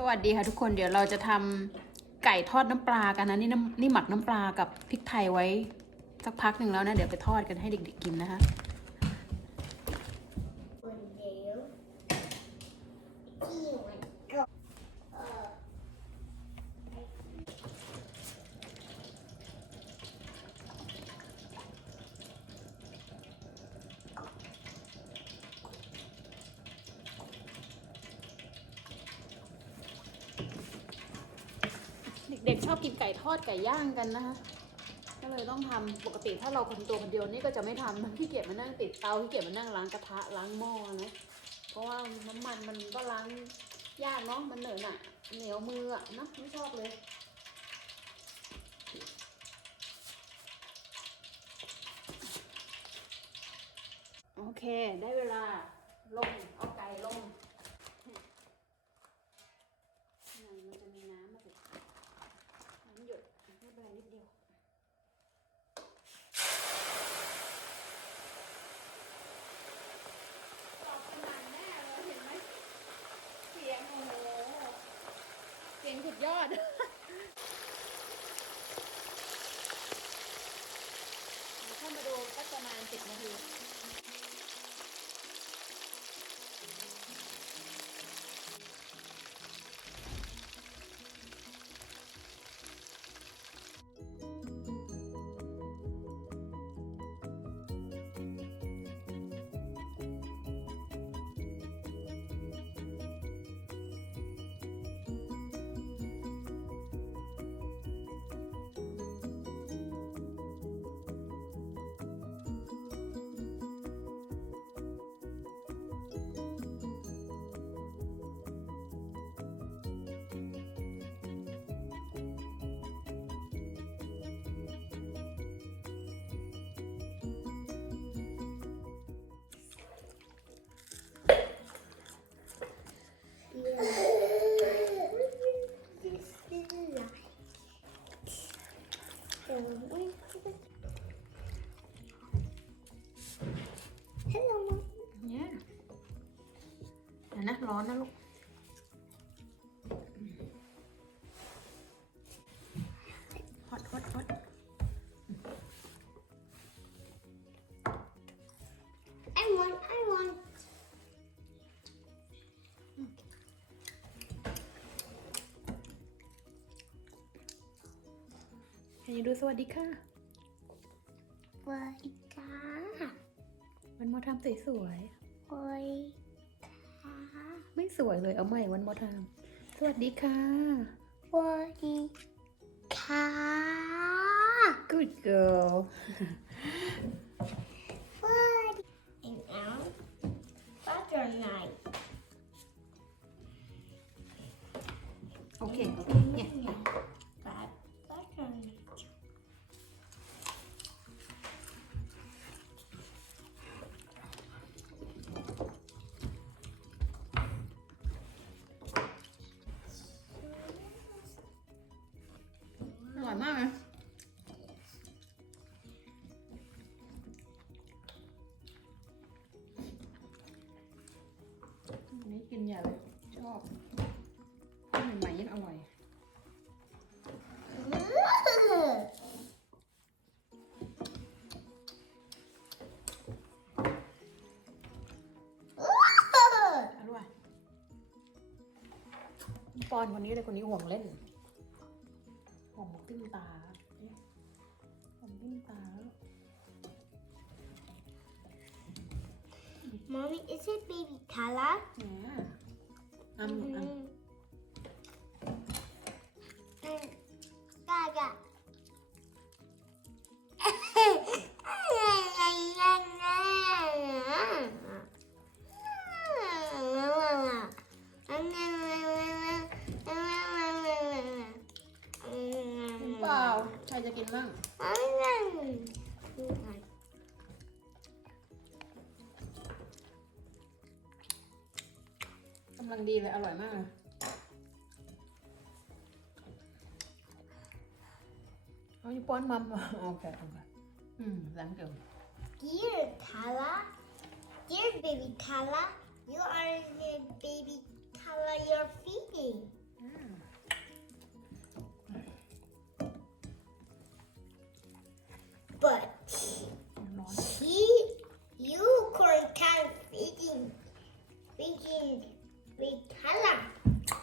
สวัสดีค่ะทุกคนเดี๋ยวเราจะทำไก่ทอดน้ำปลากันนะนี่น้ำนี่หมักน้ำปลากับพริกไทยไว้สักพักหนึ่งแล้วนะ เดี๋ยวไปทอดกันให้เด็กๆกินนะคะ คนเดียวที่มันก็เออ เด็กๆชอบกินไก่ทอดไก่ย่างกันนะคะก็เลยต้องทำปกติถ้าเราคนตัวคนเดียวนี่ก็จะไม่ทำขี้เกียจมานั่งติดเตาขี้เกียจมานั่งล้างกระทะล้างหม้อนะเพราะว่าน้ำมันมันก็ล้างยากเนาะมันเหนอะหนะเหนียวมืออะนะไม่ชอบเลยโอเค ได้เวลาลง เอาไก่ลงข้างในมันจะมีน้ำมาสิน้ำหยดไม่เป็นไรนิดเดียว ตอบสนั่นแน่เลยเห็นไหม เสียงโอ้โห เสี ยงสุดยอด ร้อนนะลูก ฮอตฮอตฮอต I want I want ให้ดูสวัสดีค่ะวาอิกาวันมอทำสวยโอ้ยค่ะๆ ไม่สวยเลยเอาใหม่วันมอทำสวัสดีค่ะวาอิกา good girl มากเลยนี้กินใหญ่เลย ชอบใหม่ๆยิ่งอร่อยอร่อยปอนคนนี้เลยคนนี้ห่วงเล่น ห่วงติ้งตาแล้ว Mommy, is it baby Tala? เนี่ย รจะกินบ้างกำลังดีเลยอร่อยมากเลยเอาอยู่ป้อนมัมโอเคโอเคอืมล้างเกลือ Dear Tala, dear baby Tala, you are the baby Tala you're feeding. We with Hala.